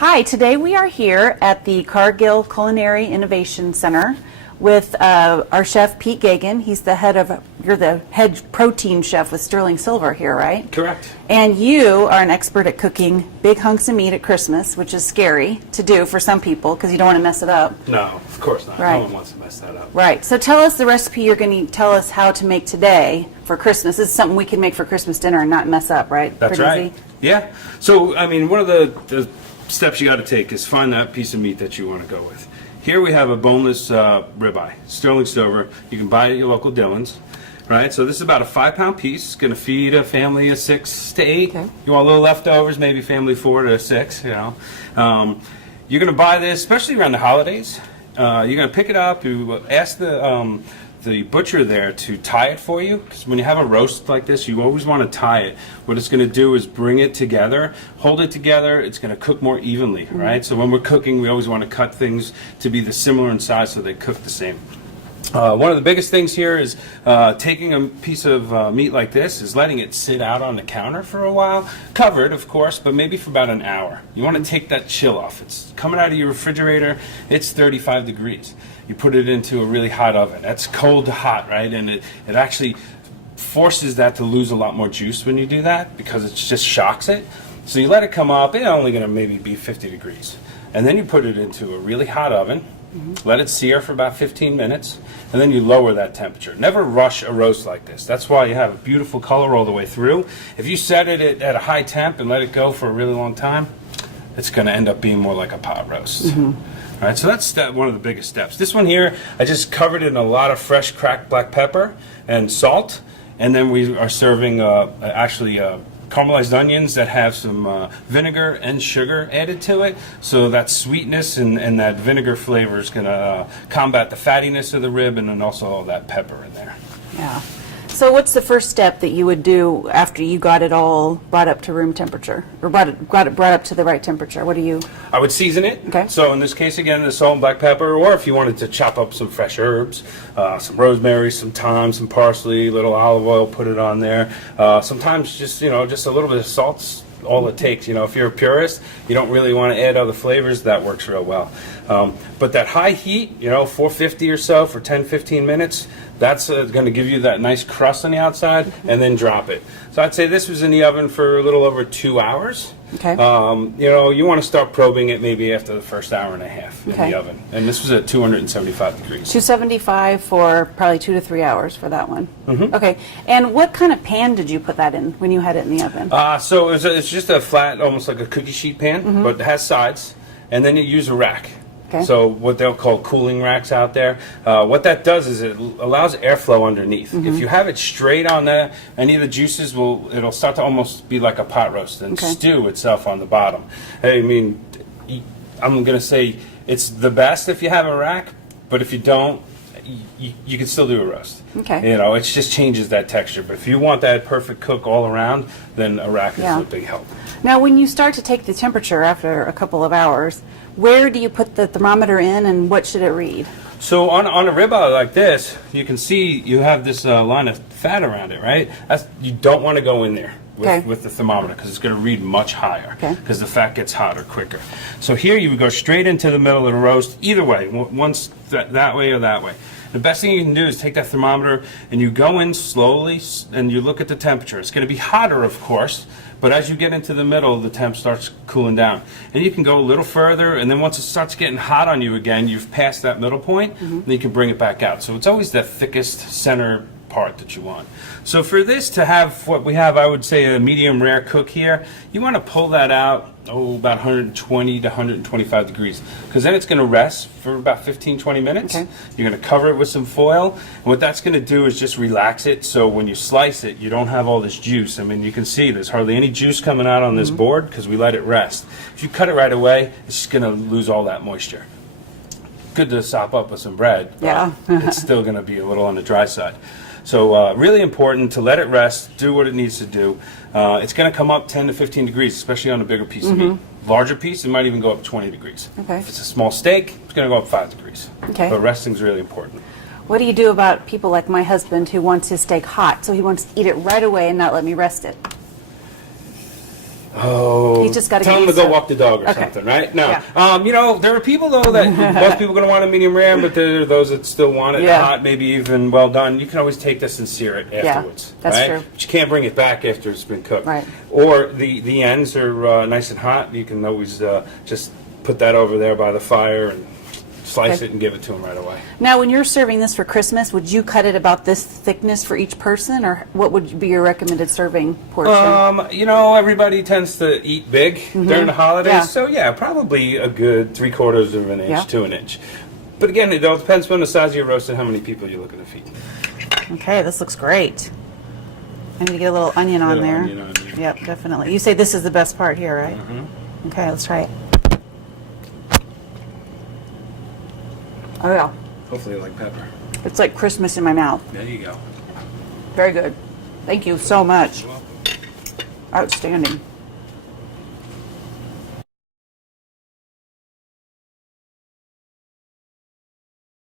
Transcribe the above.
Hi, today we are here at the Cargill Culinary Innovation Center with our chef Pete Geoghegan. He's the you're the head protein chef with Sterling Silver here, right? Correct. And you are an expert at cooking big hunks of meat at Christmas, which is scary to do for some people because you don't want to mess it up. No, of course not. Right. No one wants to mess that up. Right. So tell us the recipe you're going to tell us how to make today for Christmas. This is something we can make for Christmas dinner and not mess up, right? That's Pretty right. easy? Yeah. So, I mean, one of the steps you got to take is find that piece of meat that you want to go with. Here we have a boneless ribeye, Sterling Silver. You can buy it at your local Dillon's, right? So this is about a 5-pound piece. It's going to feed a family of 6 to 8. Okay. You want a little leftovers, maybe family 4 to 6. You know, you're going to buy this, especially around the holidays. You're going to pick it up. You ask the butcher there to tie it for you, because when you have a roast like this, you always want to tie it. What it's going to do is bring it together, hold it together. It's going to cook more evenly, right? So when we're cooking, we always want to cut things to be similar in size so they cook the same. One of the biggest things here is taking a piece of meat like this is letting it sit out on the counter for a while, covered of course, but maybe for about an hour. You want to take that chill off. It's coming out of your refrigerator, it's 35 degrees. You put it into a really hot oven. That's cold to hot, right? And it actually forces that to lose a lot more juice when you do that because it just shocks it. So you let it come up, it's only going to maybe be 50 degrees. And then you put it into a really hot oven. Let it sear for about 15 minutes, and then you lower that temperature. Never rush a roast like this. That's why you have a beautiful color all the way through. If you set it at a high temp and let it go for a really long time, it's going to end up being more like a pot roast. All right, so that's one of the biggest steps. This one here, I just covered it in a lot of fresh cracked black pepper and salt, and then we are serving caramelized onions that have some vinegar and sugar added to it. So that sweetness and that vinegar flavor is going to combat the fattiness of the rib, and then also all that pepper in there. Yeah. So what's the first step that you would do after you got it all brought up to room temperature, or brought up to the right temperature? What do you? I would season it. Okay. So in this case, again, the salt and black pepper, or if you wanted to chop up some fresh herbs, some rosemary, some thyme, some parsley, a little olive oil, put it on there. Sometimes just a little bit of salt's all it takes. You know, if you're a purist, you don't really want to add other flavors. That works real well. But that high heat, 450 or so for 10-15 minutes. That's going to give you that nice crust on the outside, and then drop it. So I'd say this was in the oven for a little over 2 hours. Okay. You want to start probing it maybe after the first hour and a half in the oven. And this was at 275 degrees. 275 for probably 2 to 3 hours for that one. Okay. And what kind of pan did you put that in when you had it in the oven? So it's just a flat, almost like a cookie sheet pan, but it has sides. And then you use a rack. Okay. So what they'll call cooling racks out there. What that does is it allows airflow underneath. If you have it straight on there, any of the juices it'll start to almost be like a pot roast and stew itself on the bottom. I mean, I'm going to say it's the best if you have a rack, but if you don't, you can still do a roast. Okay. It just changes that texture. But if you want that perfect cook all around, then a rack is a big help. Now, when you start to take the temperature after a couple of hours, where do you put the thermometer in, and what should it read? So on a ribeye like this, you can see you have this line of fat around it, right? You don't want to go in there with the thermometer because it's going to read much higher because the fat gets hotter quicker. So here you would go straight into the middle of the roast, either way, once that way or that way. The best thing you can do is take that thermometer and you go in slowly and you look at the temperature. It's going to be hotter, of course, but as you get into the middle, the temp starts cooling down. And you can go a little further, and then once it starts getting hot on you again, you've passed that middle point, and you can bring it back out. So it's always that thickest center part that you want. So for this to have what we have, I would say a medium rare cook here, you want to pull that out about 120 to 125 degrees, because then it's going to rest for about 15-20 minutes. You're going to cover it with some foil, and what that's going to do is just relax it, so when you slice it, you don't have all this juice. I mean, you can see there's hardly any juice coming out on this board because we let it rest. If you cut it right away, it's just going to lose all that moisture. Good to sop up with some bread, but it's still going to be a little on the dry side. So really important to let it rest, do what it needs to do. It's going to come up 10 to 15 degrees, especially on a bigger piece of meat. Larger piece, it might even go up 20 degrees. If it's a small steak, it's going to go up 5 degrees. But resting is really important. What do you do about people like my husband who wants his steak hot, so he wants to eat it right away and not let me rest it? Oh, He's just gotta tell get him to used go to- walk the dog or Okay. something, right? No, Yeah. there are people though that most people are going to want a medium rare, but there are those that still want it Yeah. hot, maybe even well done. You can always take this and sear it afterwards. that's right? true. But you can't bring it back after it's been cooked. Right. Or the ends are nice and hot. You can always just put that over there by the fire and slice Okay. it and give it to them right away. Now, when you're serving this for Christmas, would you cut it about this thickness for each person, or what would be your recommended serving portion? Everybody tends to eat big during the holidays, Yeah. so yeah, probably a good 3/4 of an inch Yeah. to an inch. But again, it all depends on the size of your roast and how many people you're looking to feed. Okay, this looks great. I need to get a little onion on Little there. onion on there. Yep, definitely. You say this is the best part here, right? Okay, let's try it. Oh yeah, Hopefully you like pepper. it's like Christmas in my mouth. There you go. Very good. Thank you so much. You're welcome. Outstanding.